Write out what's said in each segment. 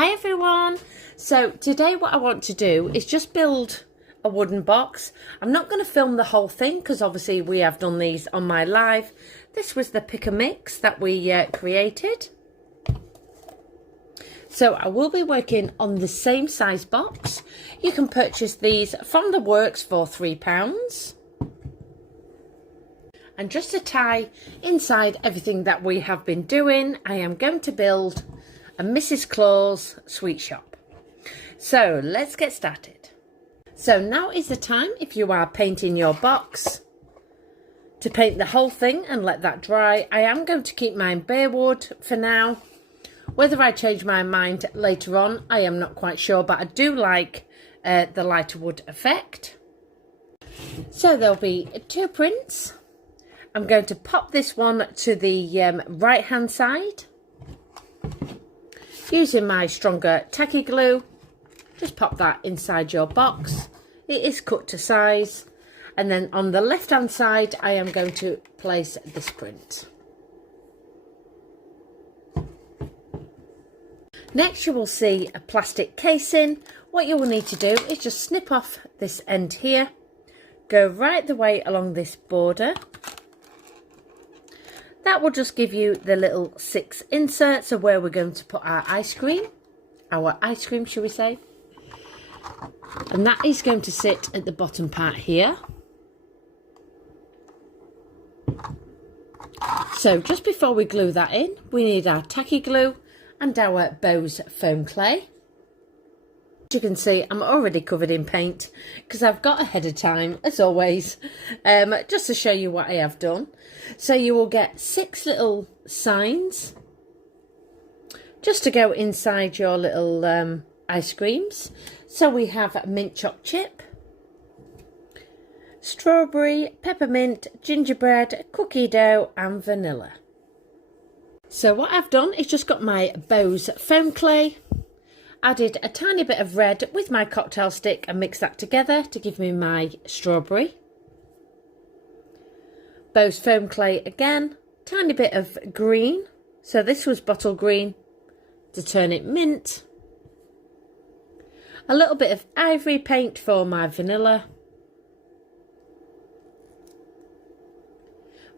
Hi everyone! So today what I want to do is just build a wooden box. I'm not going to film the whole thing because obviously we have done these on my live. This was the pick and mix that we created. So I will be working on the same size box. You can purchase these from the works for £3. And just to tie inside everything that we have been doing, I am going to build a Mrs. Claus sweet shop. So let's get started. So now is the time, if you are painting your box, to paint the whole thing and let that dry. I am going to keep mine bare wood for now. Whether I change my mind later on, I am not quite sure, but I do like the lighter wood effect. So there'll be 2 prints. I'm going to pop this one to the right hand side. Using my stronger tacky glue, just pop that inside your box. It is cut to size. And then on the left hand side, I am going to place this print. Next, you will see a plastic casing. What you will need to do is just snip off this end here, go right the way along this border. That will just give you the little 6 inserts of where we're going to put our ice cream, should we say. And that is going to sit at the bottom part here. So just before we glue that in, we need our tacky glue and our Bose foam clay. As you can see, I'm already covered in paint because I've got ahead of time, as always, just to show you what I have done. So you will get 6 little signs just to go inside your little ice creams. So we have mint choc chip, strawberry, peppermint, gingerbread, cookie dough and vanilla. So what I've done is just got my Bose foam clay, added a tiny bit of red with my cocktail stick and mixed that together to give me my strawberry. Bose foam clay again, tiny bit of green, so this was bottle green to turn it mint. A little bit of ivory paint for my vanilla.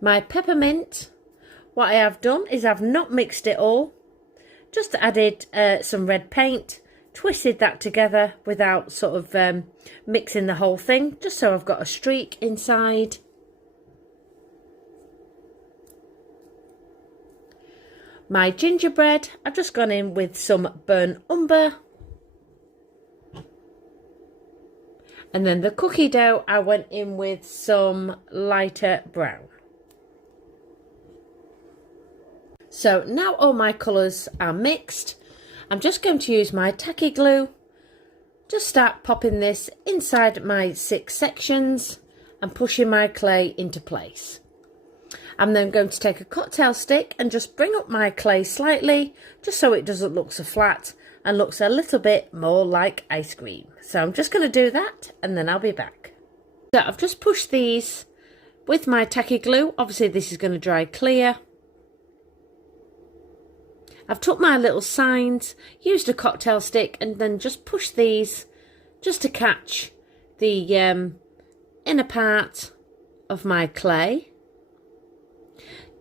My peppermint, what I have done is I've not mixed it all, just added some red paint, twisted that together without sort of mixing the whole thing, just so I've got a streak inside. My gingerbread, I've just gone in with some burnt umber. And then the cookie dough, I went in with some lighter brown. So now all my colours are mixed. I'm just going to use my tacky glue. Just start popping this inside my 6 sections and pushing my clay into place. I'm then going to take a cocktail stick and just bring up my clay slightly, just so it doesn't look so flat and looks a little bit more like ice cream. So I'm just going to do that and then I'll be back. So I've just pushed these with my tacky glue. Obviously this is going to dry clear. I've took my little signs, used a cocktail stick and then just pushed these just to catch the inner part of my clay.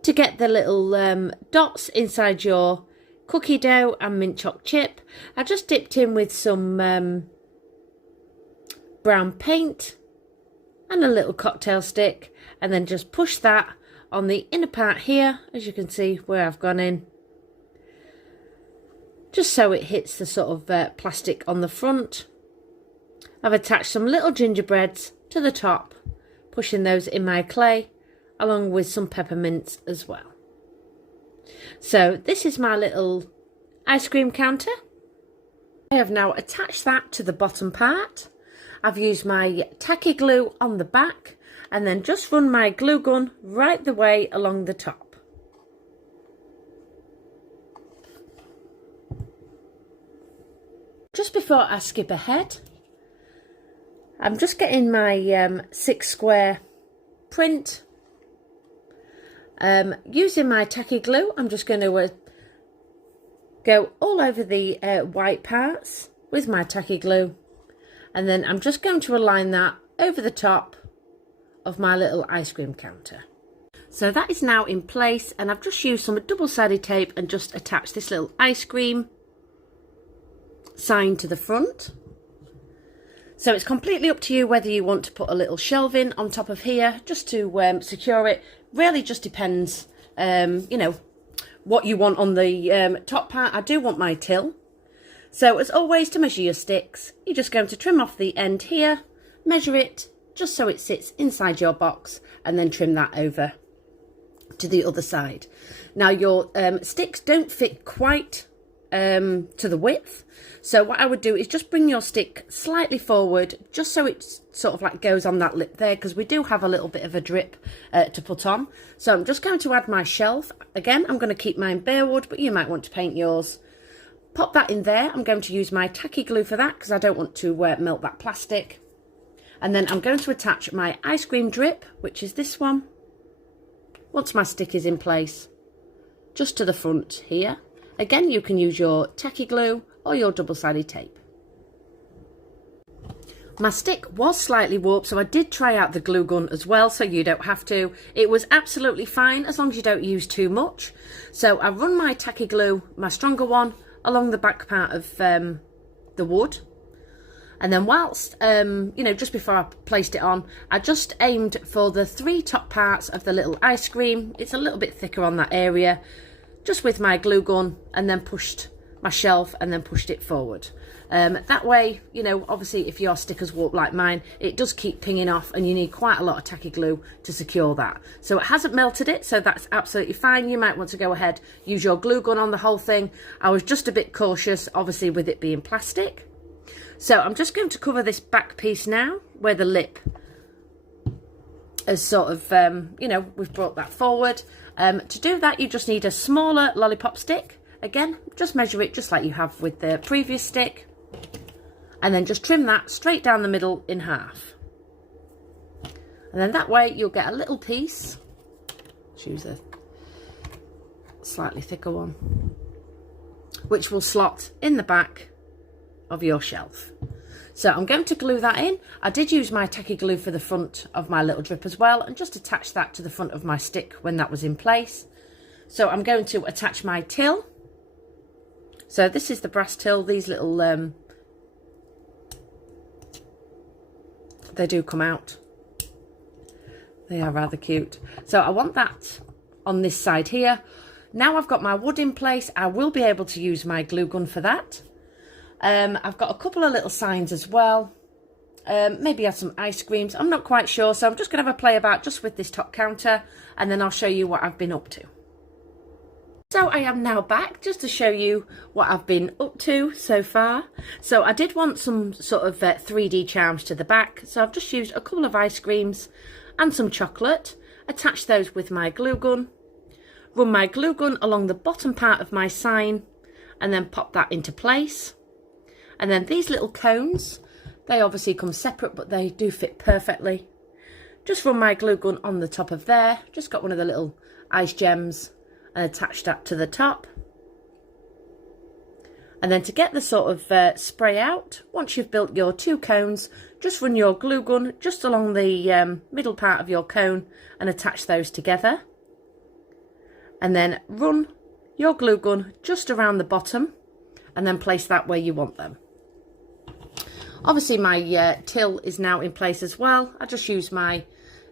To get the little dots inside your cookie dough and mint choc chip, I just dipped in with some brown paint and a little cocktail stick and then just push that on the inner part here, as you can see where I've gone in. Just so it hits the sort of plastic on the front. I've attached some little gingerbreads to the top, pushing those in my clay, along with some peppermints as well. So this is my little ice cream counter. I have now attached that to the bottom part. I've used my tacky glue on the back and then just run my glue gun right the way along the top. Just before I skip ahead, I'm just getting my 6 square print. Using my tacky glue, I'm just going to go all over the white parts with my tacky glue, and then I'm just going to align that over the top of my little ice cream counter. So that is now in place, and I've just used some double-sided tape and just attached this little ice cream sign to the front. So it's completely up to you whether you want to put a little shelving on top of here just to secure it. Really just depends, you know, what you want on the top part. I do want my till. So as always, to measure your sticks, you're just going to trim off the end here, measure it just so it sits inside your box, and then trim that over to the other side. Now your sticks don't fit quite to the width, so what I would do is just bring your stick slightly forward just so it sort of like goes on that lip there, because we do have a little bit of a drip to put on. So I'm just going to add my shelf. Again, I'm going to keep mine bare wood, but you might want to paint yours. Pop that in there. I'm going to use my tacky glue for that because I don't want to melt that plastic. And then I'm going to attach my ice cream drip, which is this one, once my stick is in place, just to the front here. Again, you can use your tacky glue or your double-sided tape. My stick was slightly warped, so I did try out the glue gun as well, so you don't have to. It was absolutely fine as long as you don't use too much. So I run my tacky glue, my stronger one, along the back part of the wood. And then whilst, you know, just before I placed it on, I just aimed for the 3 top parts of the little ice cream. It's a little bit thicker on that area, just with my glue gun, and then pushed my shelf and then pushed it forward. That way, you know, obviously if your sticker's warped like mine, it does keep pinging off and you need quite a lot of tacky glue to secure that. So it hasn't melted it, so that's absolutely fine. You might want to go ahead, use your glue gun on the whole thing. I was just a bit cautious, obviously, with it being plastic. So I'm just going to cover this back piece now, where the lip is sort of, you know, we've brought that forward. To do that, you just need a smaller lollipop stick. Again, just measure it just like you have with the previous stick. And then just trim that straight down the middle in half. And then that way you'll get a little piece. Choose a slightly thicker one, which will slot in the back of your shelf. So I'm going to glue that in. I did use my tacky glue for the front of my little drip as well, and just attach that to the front of my stick when that was in place. So I'm going to attach my till. So this is the brass till. These little, they do come out. They are rather cute. So I want that on this side here. Now I've got my wood in place, I will be able to use my glue gun for that. I've got a couple of little signs as well. Maybe add some ice creams. I'm not quite sure, so I'm just going to have a play about just with this top counter, and then I'll show you what I've been up to. So I am now back just to show you what I've been up to so far. So I did want some sort of 3D charms to the back, so I've just used a couple of ice creams and some chocolate, attached those with my glue gun, run my glue gun along the bottom part of my sign, and then pop that into place. And then these little cones, they obviously come separate, but they do fit perfectly. Just run my glue gun on the top of there, just got one of the little ice gems and attach that to the top. And then to get the sort of spray out, once you've built your 2 cones, just run your glue gun just along the middle part of your cone and attach those together. And then run your glue gun just around the bottom and then place that where you want them. Obviously my till is now in place as well. I just use my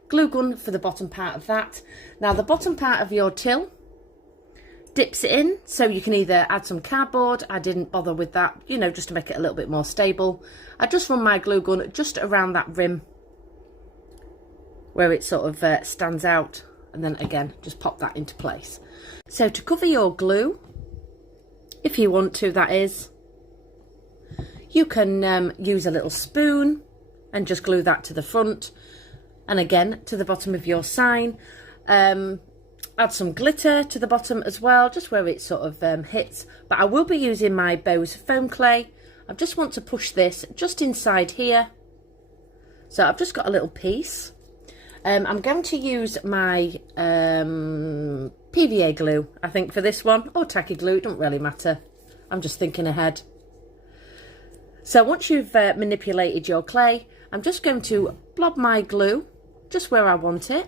glue gun for the bottom part of that. Now the bottom part of your till dips it in, so you can either add some cardboard. I didn't bother with that, you know, just to make it a little bit more stable. I just run my glue gun just around that rim where it sort of stands out, and then again just pop that into place. So to cover your glue, if you want to, that is, you can use a little spoon and just glue that to the front and again to the bottom of your sign. Add some glitter to the bottom as well, just where it sort of hits. But I will be using my Bose foam clay. I just want to push this just inside here. So I've just got a little piece. I'm going to use my PVA glue, I think, for this one, or tacky glue, it doesn't really matter. I'm just thinking ahead. So once you've manipulated your clay, I'm just going to blob my glue just where I want it.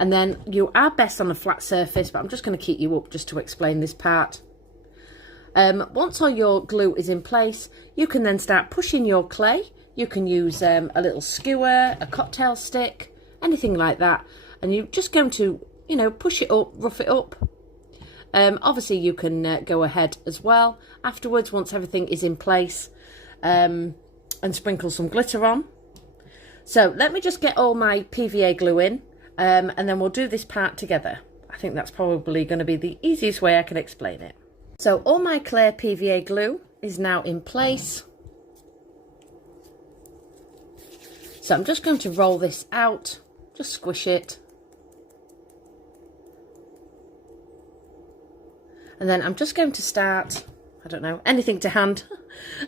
And then you are best on a flat surface, but I'm just going to keep you up just to explain this part. Once all your glue is in place, you can then start pushing your clay. You can use a little skewer, a cocktail stick, anything like that. And you're just going to, you know, push it up, rough it up. Obviously you can go ahead as well afterwards once everything is in place, and sprinkle some glitter on. So let me just get all my PVA glue in, and then we'll do this part together. I think that's probably going to be the easiest way I can explain it. So all my clear PVA glue is now in place. So I'm just going to roll this out, just squish it. And then I'm just going to start, I don't know, anything to hand,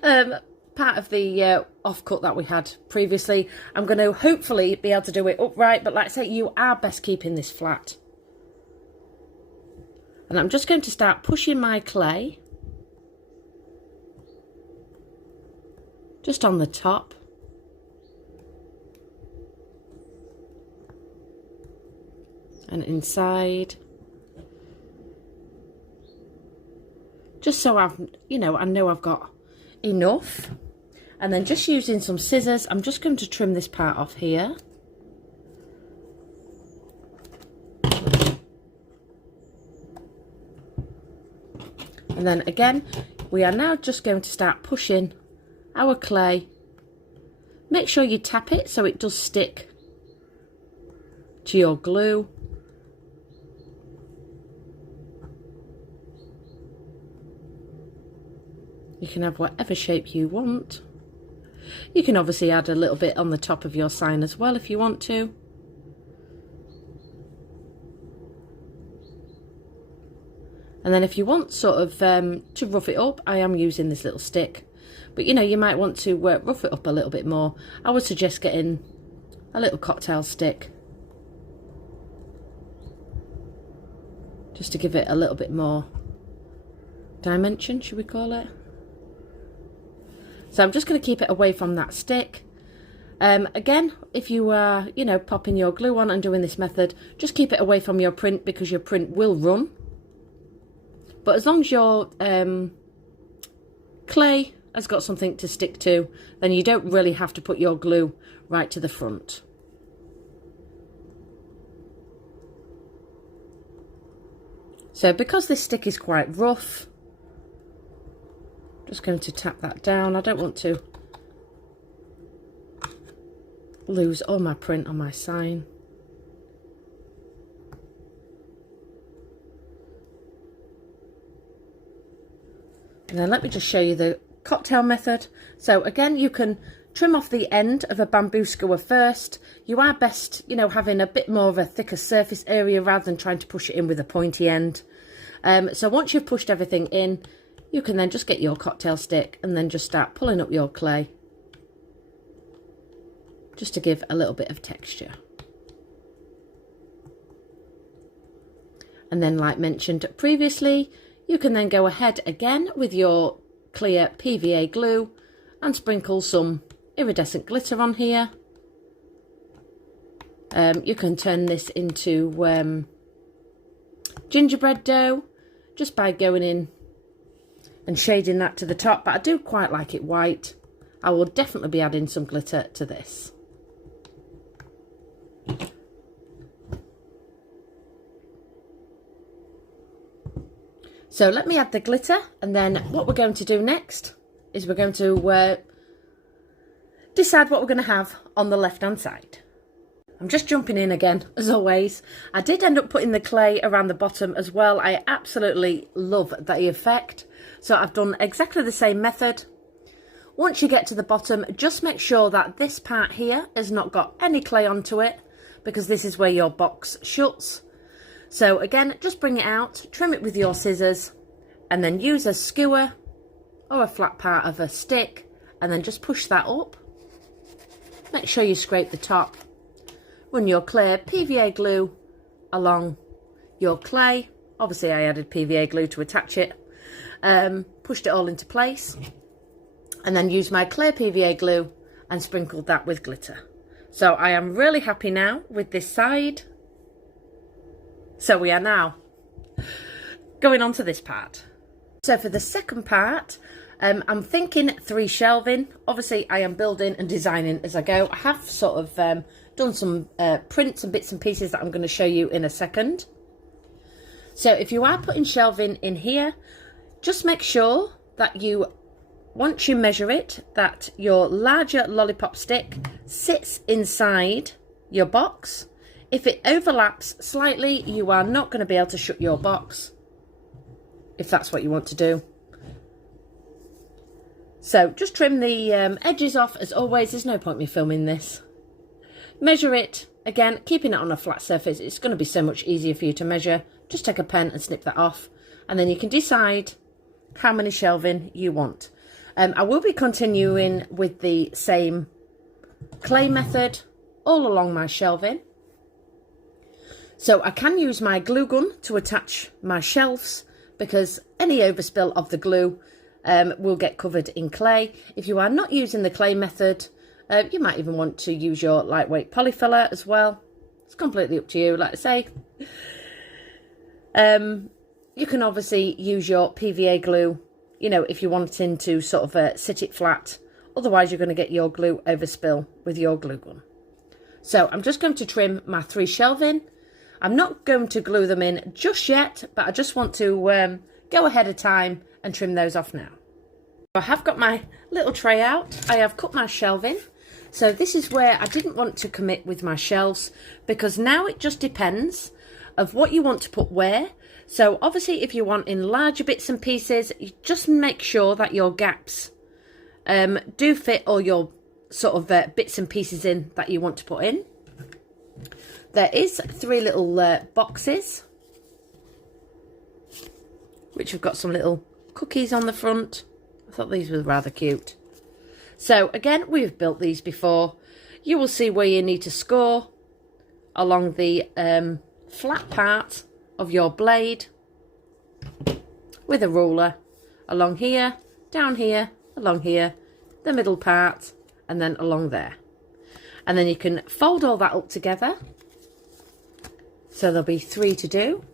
part of the offcut that we had previously. I'm going to hopefully be able to do it upright, but like I say, you are best keeping this flat. And I'm just going to start pushing my clay just on the top. And inside. Just so I've, you know, I know I've got enough. And then just using some scissors, I'm just going to trim this part off here. And then again, we are now just going to start pushing our clay. Make sure you tap it so it does stick to your glue. You can have whatever shape you want. You can obviously add a little bit on the top of your sign as well if you want to. And then if you want sort of to rough it up, I am using this little stick. But you know, you might want to rough it up a little bit more. I would suggest getting a little cocktail stick, just to give it a little bit more dimension, should we call it? So I'm just going to keep it away from that stick. Again, if you are, you know, popping your glue on and doing this method, just keep it away from your print because your print will run. But as long as your clay has got something to stick to, then you don't really have to put your glue right to the front. So because this stick is quite rough, just going to tap that down. I don't want to lose all my print on my sign. And then let me just show you the cocktail method. So again, you can trim off the end of a bamboo skewer first. You are best, you know, having a bit more of a thicker surface area rather than trying to push it in with a pointy end. So once you've pushed everything in, you can then just get your cocktail stick and then just start pulling up your clay, just to give a little bit of texture. And then, like mentioned previously, you can then go ahead again with your clear PVA glue and sprinkle some iridescent glitter on here. You can turn this into gingerbread dough just by going in and shading that to the top, but I do quite like it white. I will definitely be adding some glitter to this. So let me add the glitter, and then what we're going to do next is we're going to decide what we're going to have on the left hand side. I'm just jumping in again, as always. I did end up putting the clay around the bottom as well. I absolutely love the effect. So I've done exactly the same method. Once you get to the bottom, just make sure that this part here has not got any clay onto it, because this is where your box shuts. So again, just bring it out, trim it with your scissors, and then use a skewer or a flat part of a stick, and then just push that up. Make sure you scrape the top. Run your clear PVA glue along your clay. Obviously I added PVA glue to attach it. pushed it all into place, and then used my clear PVA glue and sprinkled that with glitter. So I am really happy now with this side. So we are now going on to this part. So for the second part, I'm thinking 3 shelving. Obviously I am building and designing as I go. I have sort of done some prints and bits and pieces that I'm going to show you in a second. So if you are putting shelving in here, just make sure that you, once you measure it, that your larger lollipop stick sits inside your box. If it overlaps slightly, you are not going to be able to shut your box, if that's what you want to do. So just trim the edges off as always. There's no point me filming this. Measure it. Again, keeping it on a flat surface, it's going to be so much easier for you to measure. Just take a pen and snip that off, and then you can decide how many shelving you want. I will be continuing with the same clay method all along my shelving. So I can use my glue gun to attach my shelves, because any overspill of the glue will get covered in clay. If you are not using the clay method, you might even want to use your lightweight polyfiller as well. It's completely up to you. Like I say, you can obviously use your PVA glue, you know, if you're wanting to sort of sit it flat. Otherwise, you're going to get your glue overspill with your glue gun. So I'm just going to trim my 3 shelving. I'm not going to glue them in just yet, but I just want to go ahead of time and trim those off now. I have got my little tray out. I have cut my shelving. So this is where I didn't want to commit with my shelves, because now it just depends of what you want to put where. So obviously if you want in larger bits and pieces, you just make sure that your gaps do fit all your sort of bits and pieces in that you want to put in. There is 3 little boxes, which have got some little cookies on the front. I thought these were rather cute. So again, we've built these before. You will see where you need to score along the flat part of your blade with a ruler, along here, down here, along here, the middle part, and then along there. And then you can fold all that up together. So there'll be 3 to do.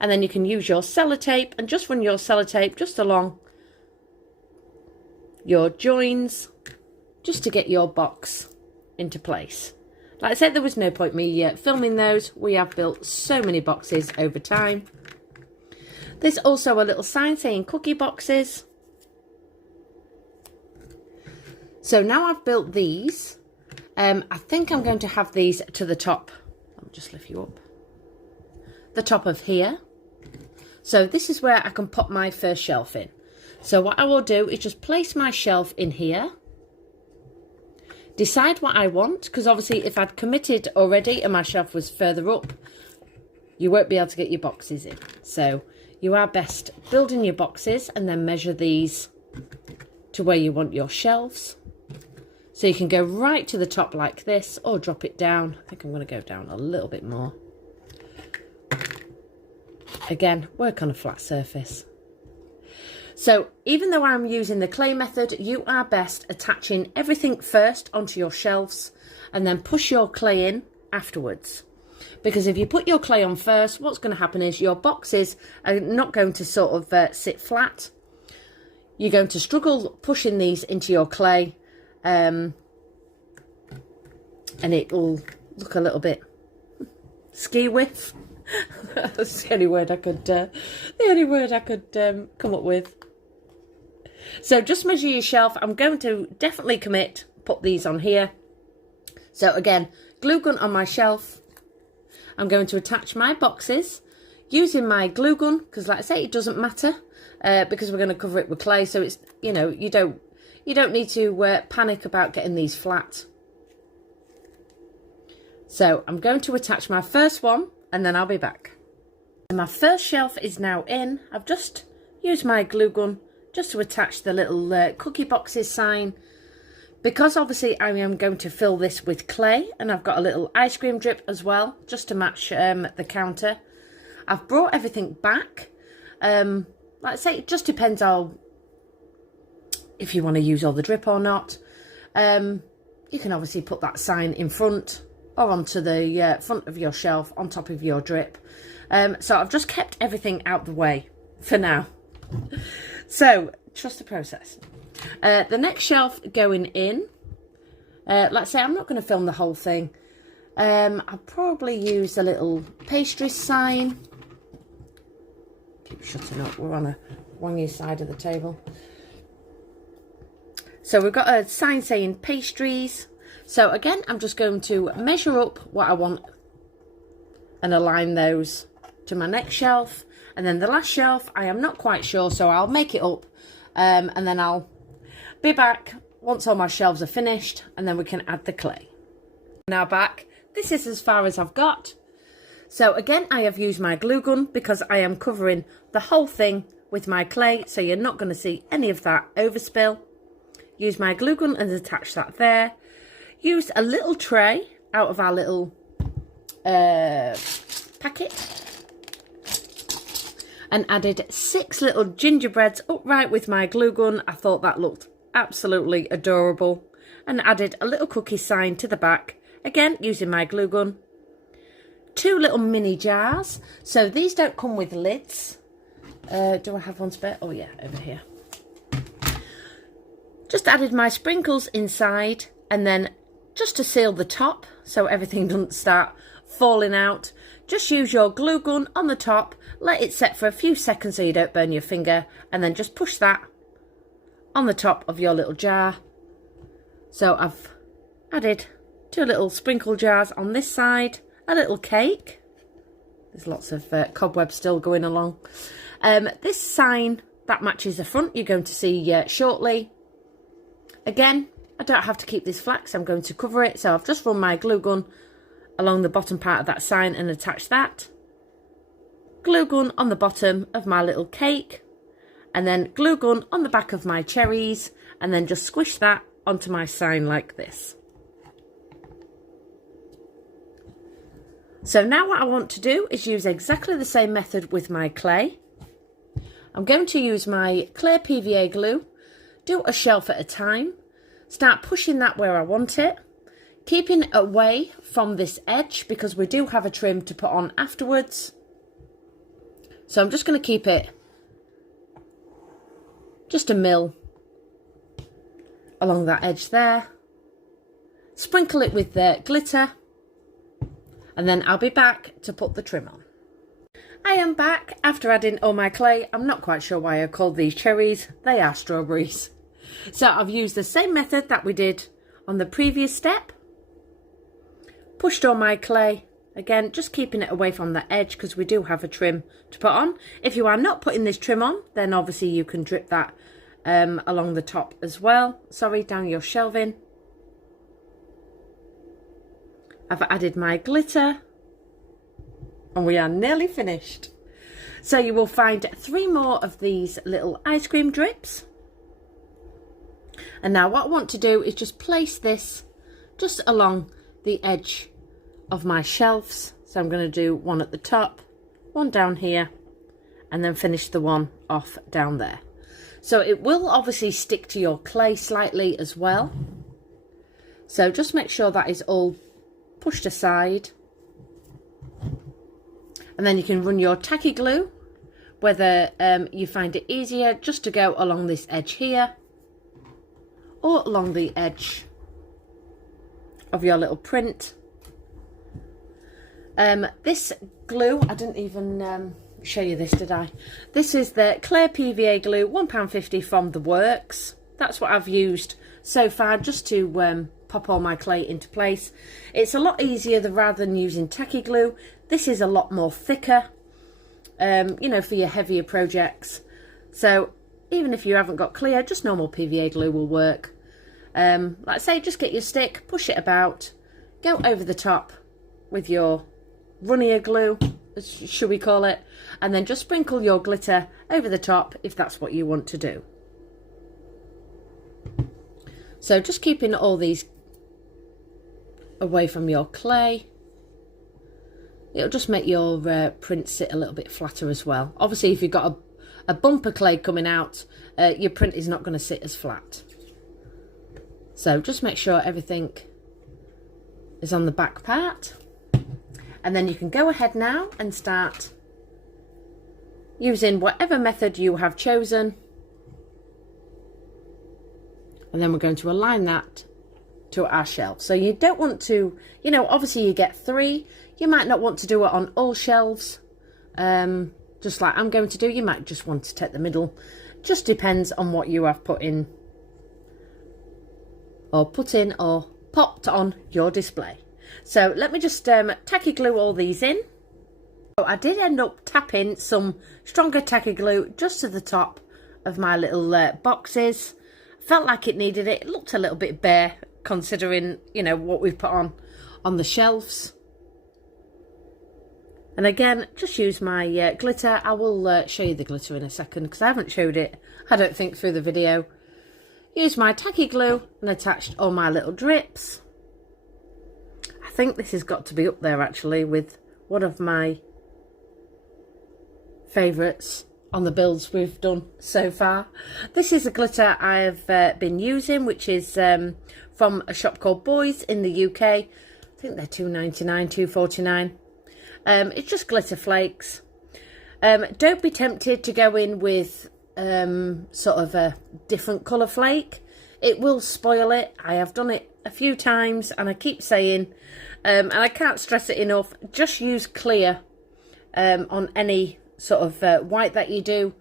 And then you can use your sellotape and just run your sellotape just along your joins, just to get your box into place. Like I said, there was no point me filming those. We have built so many boxes over time. There's also a little sign saying cookie boxes. So now I've built these, I think I'm going to have these to the top. I'll just lift you up. The top of here. So this is where I can pop my first shelf in. So what I will do is just place my shelf in here. Decide what I want, because obviously if I'd committed already and my shelf was further up, you won't be able to get your boxes in. So you are best building your boxes and then measure these to where you want your shelves. So you can go right to the top like this, or drop it down. I think I'm going to go down a little bit more. Again, work on a flat surface. So even though I'm using the clay method, you are best attaching everything first onto your shelves and then push your clay in afterwards. Because if you put your clay on first, what's going to happen is your boxes are not going to sort of sit flat. You're going to struggle pushing these into your clay, and it will look a little bit ski-whiff. That's the only word I could come up with. So just measure your shelf. I'm going to definitely commit, put these on here. So again, glue gun on my shelf. I'm going to attach my boxes using my glue gun, because like I say, it doesn't matter because we're going to cover it with clay. So it's, you know, you don't need to panic about getting these flat. So I'm going to attach my first one and then I'll be back. And my first shelf is now in. I've just used my glue gun just to attach the little cookie boxes sign, because obviously I am going to fill this with clay, and I've got a little ice cream drip as well just to match the counter. I've brought everything back. Like like I say, it just depends on if you want to use all the drip or not. You can obviously put that sign in front or onto the front of your shelf on top of your drip. So I've just kept everything out the way for now. So trust the process. The next shelf going in, let's say I'm not going to film the whole thing. I'll probably use a little pastry sign. Keep shutting up, we're on a wongy side of the table. So we've got a sign saying pastries. So again, I'm just going to measure up what I want and align those to my next shelf. And then the last shelf, I am not quite sure, so I'll make it up. And then I'll be back once all my shelves are finished, and then we can add the clay. Now back, this is as far as I've got. So again, I have used my glue gun because I am covering the whole thing with my clay, so you're not going to see any of that overspill. Use my glue gun and attach that there. Use a little tray out of our little packet. And added 6 little gingerbreads upright with my glue gun. I thought that looked absolutely adorable. And added a little cookie sign to the back. Again, using my glue gun. 2 little mini jars. So these don't come with lids. Do I have one spare? Oh yeah, over here. Just added my sprinkles inside, and then just to seal the top so everything doesn't start falling out, just use your glue gun on the top, let it set for a few seconds so you don't burn your finger, and then just push that on the top of your little jar. So I've added 2 little sprinkle jars on this side, a little cake. There's lots of cobwebs still going along. This sign that matches the front you're going to see shortly. Again, I don't have to keep this flat because I'm going to cover it, so I've just run my glue gun along the bottom part of that sign and attach that. Glue gun on the bottom of my little cake, and then glue gun on the back of my cherries, and then just squish that onto my sign like this. So now what I want to do is use exactly the same method with my clay. I'm going to use my clear PVA glue, do a shelf at a time, start pushing that where I want it, keeping away from this edge because we do have a trim to put on afterwards. So I'm just going to keep it just a mil along that edge there, sprinkle it with the glitter, and then I'll be back to put the trim on. I am back after adding all my clay. I'm not quite sure why I called these cherries. They are strawberries. So I've used the same method that we did on the previous step. Pushed all my clay. Again, just keeping it away from the edge because we do have a trim to put on. If you are not putting this trim on, then obviously you can drip that along the top as well. Sorry, down your shelving. I've added my glitter. And we are nearly finished. So you will find 3 more of these little ice cream drips. And now what I want to do is just place this just along the edge of my shelves. So I'm going to do one at the top, one down here, and then finish the one off down there. So it will obviously stick to your clay slightly as well. So just make sure that is all pushed aside. And then you can run your tacky glue, whether you find it easier just to go along this edge here, or along the edge of your little print. This glue, I didn't even show you this, did I? This is the clear PVA glue, £1.50 from The Works. That's what I've used so far, just to pop all my clay into place. It's a lot easier rather than using tacky glue. This is a lot more thicker, you know, for your heavier projects. So even if you haven't got clear, just normal PVA glue will work. Like I say, just get your stick, push it about, go over the top with your runnier glue, should we call it, and then just sprinkle your glitter over the top if that's what you want to do. So just keeping all these away from your clay. It'll just make your print sit a little bit flatter as well. Obviously, if you've got a bumper clay coming out, your print is not going to sit as flat. So just make sure everything is on the back part. And then you can go ahead now and start using whatever method you have chosen. And then we're going to align that to our shelf. So you don't want to, you know, obviously you get 3. You might not want to do it on all shelves, just like I'm going to do. You might just want to take the middle. Just depends on what you have put in or popped on your display. So let me just tacky glue all these in. So I did end up tapping some stronger tacky glue just to the top of my little boxes. Felt like it needed it. It looked a little bit bare considering, you know, what we've put on the shelves. And again, just use my glitter. I will show you the glitter in a second because I haven't showed it, I don't think, through the video. Use my tacky glue and attached all my little drips. I think this has got to be up there actually with one of my favourites on the builds we've done so far. This is a glitter I've been using, which is from a shop called Boys in the UK. I think they're £2.99, £2.49. It's just glitter flakes. Don't be tempted to go in with sort of a different colour flake. It will spoil it. I have done it a few times and I keep saying, and I can't stress it enough, just use clear on any sort of white that you do.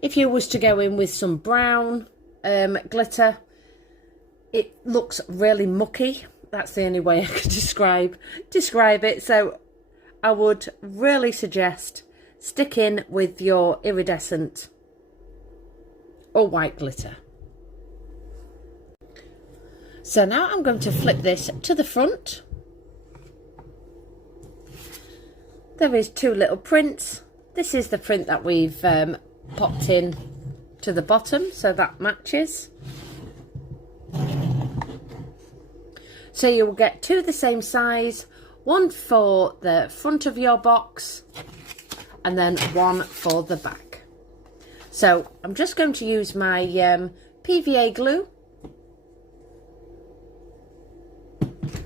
If you was to go in with some brown glitter, it looks really mucky. That's the only way I could describe it. So I would really suggest stick in with your iridescent or white glitter. So now I'm going to flip this to the front. There is 2 little prints. This is the print that we've popped in to the bottom, so that matches. So you will get 2 the same size, one for the front of your box and then one for the back. So I'm just going to use my PVA glue,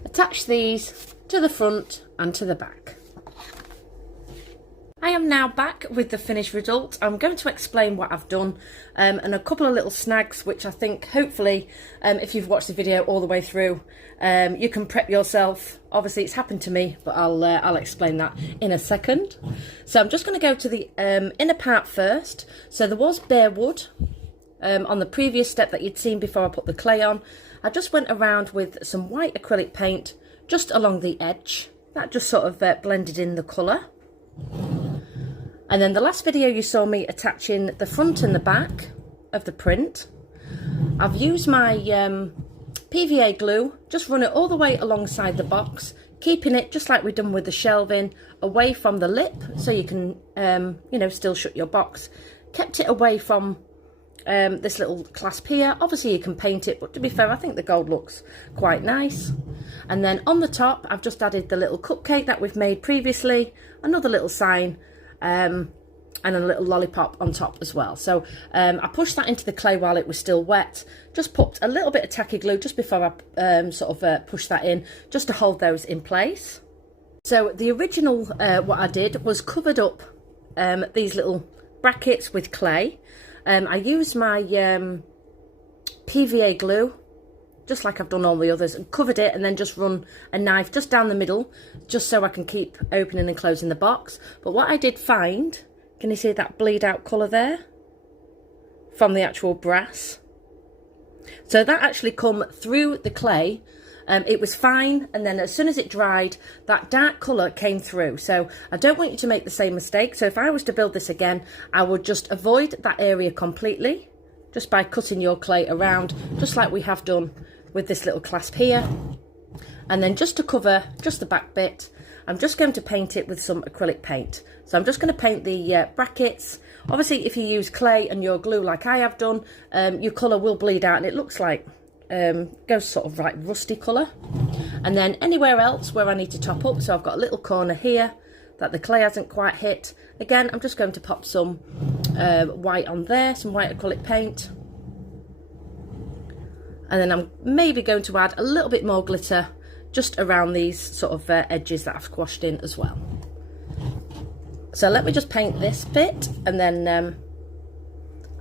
attach these to the front and to the back. I am now back with the finished result. I'm going to explain what I've done and a couple of little snags which I think hopefully if you've watched the video all the way through you can prep yourself. Obviously it's happened to me, but I'll explain that in a second. So I'm just going to go to the inner part first. So there was bare wood on the previous step that you'd seen before I put the clay on. I just went around with some white acrylic paint just along the edge. That just sort of blended in the colour. And then the last video you saw me attaching the front and the back of the print. I've used my PVA glue, just run it all the way alongside the box, keeping it just like we've done with the shelving, away from the lip so you can, you know, still shut your box. Kept it away from this little clasp here. Obviously you can paint it, but to be fair, I think the gold looks quite nice. And then on the top, I've just added the little cupcake that we've made previously, another little sign, and a little lollipop on top as well. So I pushed that into the clay while it was still wet. Just popped a little bit of tacky glue just before I sort of pushed that in, just to hold those in place. So the original, what I did was covered up these little brackets with clay. I used my PVA glue, just like I've done all the others, and covered it and then just run a knife just down the middle, just so I can keep opening and closing the box. But what I did find, can you see that bleed out colour there? From the actual brass. So that actually come through the clay. It was fine, and then as soon as it dried, that dark colour came through. So I don't want you to make the same mistake. So if I was to build this again, I would just avoid that area completely, just by cutting your clay around, just like we have done with this little clasp here. And then just to cover just the back bit, I'm just going to paint it with some acrylic paint. So I'm just going to paint the brackets. Obviously if you use clay and your glue like I have done, your colour will bleed out and it looks like goes sort of like rusty colour. And then anywhere else where I need to top up, so I've got a little corner here that the clay hasn't quite hit, again I'm just going to pop some white on there, some white acrylic paint. And then I'm maybe going to add a little bit more glitter just around these sort of edges that I've squashed in as well. So let me just paint this bit and then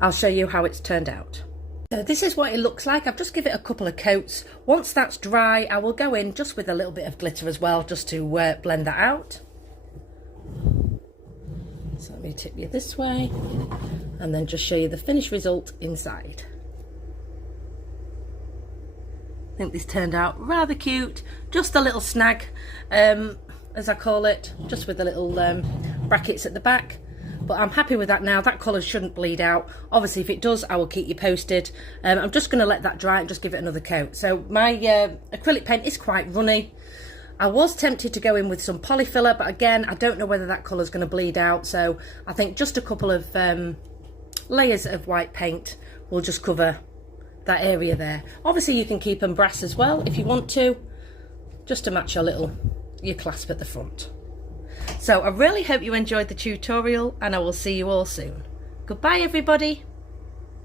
I'll show you how it's turned out. So this is what it looks like. I've just given it a couple of coats. Once that's dry, I will go in just with a little bit of glitter as well, just to blend that out. So let me tip you this way and then just show you the finished result inside. I think this turned out rather cute. Just a little snag, as I call it, just with the little brackets at the back. But I'm happy with that now. That colour shouldn't bleed out. Obviously, if it does, I will keep you posted. I'm just going to let that dry and just give it another coat. So my acrylic paint is quite runny. I was tempted to go in with some polyfiller, but again, I don't know whether that colour is going to bleed out. So I think just a couple of layers of white paint will just cover that area there. Obviously, you can keep them brass as well if you want to, just to match your clasp at the front. So I really hope you enjoyed the tutorial and I will see you all soon. Goodbye everybody.